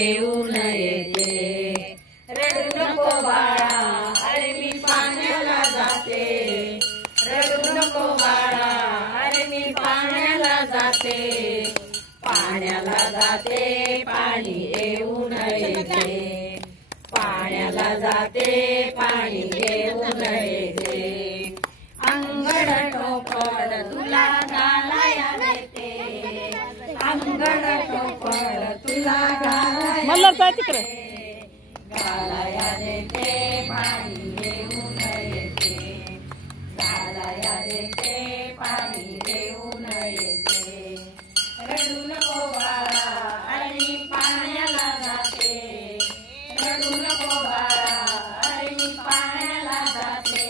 येऊन येते, रडू नको बाळा, अरे मी पाण्याला जाते. रडू नको बाळा, अरे मी पाण्याला जाते. पाण्याला जाते, पाणी येऊन येते. पाण्याला जाते, पाणी येऊन येते. अंगड टोपड तुला घालाया देते. अंगड टोपड तुला घालाया तिकडे घालाया देते. पाणी येऊन येते. घालाया देते, पाणी येऊन येते. रडू नको बाळा, अरे मी पाण्याला जाते. रडू नको बाळा, अरे मी पाण्याला जाते.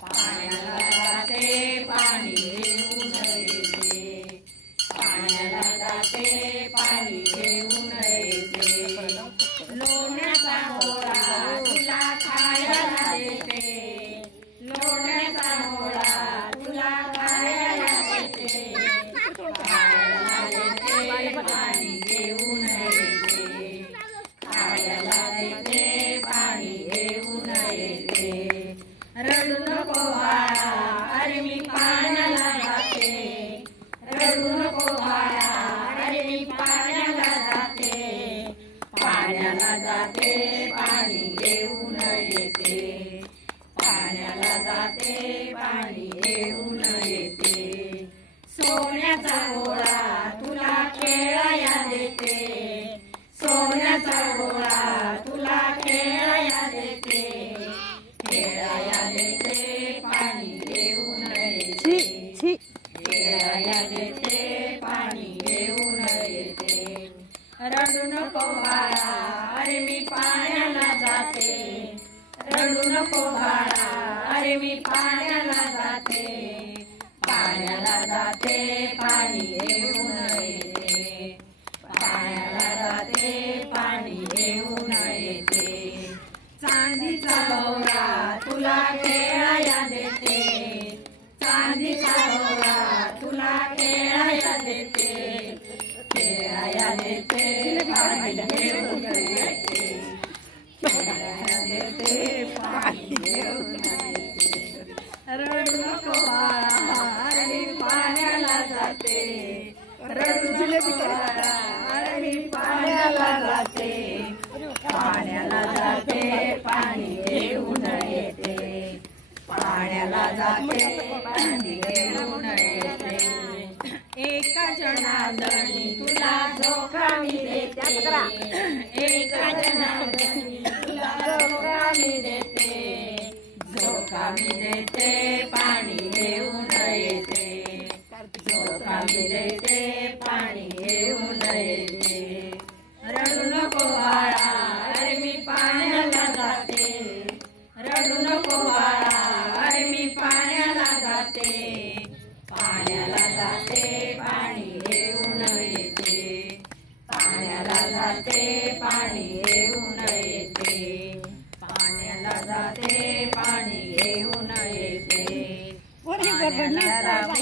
पाण्याला जाते, पाणी येऊन येते. पाण्याला जाते, पाणी येऊन येते. लोण्याचा गोळा तुला खायला देते. लोण्याचा गोळा तुला खायला देते. खायला देते, पाणी येऊन येते. खायला देते, पाणी येऊन येते. रडू नको बाळा, अरे मी पाण्याला जाते. रडू नको बाळा, अरे मी पाण्याला जाते. पाण्याला जाते, पाणी येऊन येते. पाण्याला जाते, पाणी येऊन येते. सोन्याचा गोळा तुला खेळाया देते. सोन्याचा गोळा तुला खेळाया देते. खेळाया देते, पाणी येऊन येते. खेळाया देते, पाणी येऊन येते. रडू नको बाळा, अरे मी पाण्याला जाते. रडू नको बाळा, अरे मी पाण्याला जाते. पाण्याला जाते, पाणी येऊन येते. पाण्याला जाते, पाणी येऊन येते. चांदीचा भोवरा तुला खेळाया देते. चांदीचा भोवरा तुला खेळाया देते. खेळाया देते, पाणी येऊन येते. खेळाया देते, पाणी येऊन येते. रडू नको बाळा, अरे मी पाण्याला जाते. रडू नको बाळा, अरे मी पाण्याला जाते. पाण्याला जाते, पाणी येऊन येते. पाण्याला जाते, पाणी येऊन येते. एका जनार्दनी तुला धोका मी देते. एका जनार्दनी तुला धोका मी देते. धोका मी देते, पाणी येऊन येते. धोका मी देते, पाणी येऊन येते. रडू नको बाळा, अरे मी पाण्याला जाते. रडू नको बाळा, अरे मी पाण्याला जाते. पाण्याला जाते, पाणी येऊन येते. पाण्याला जाते, पाणी येऊन येते. पाण्याला जाते, पाणी येऊन येते.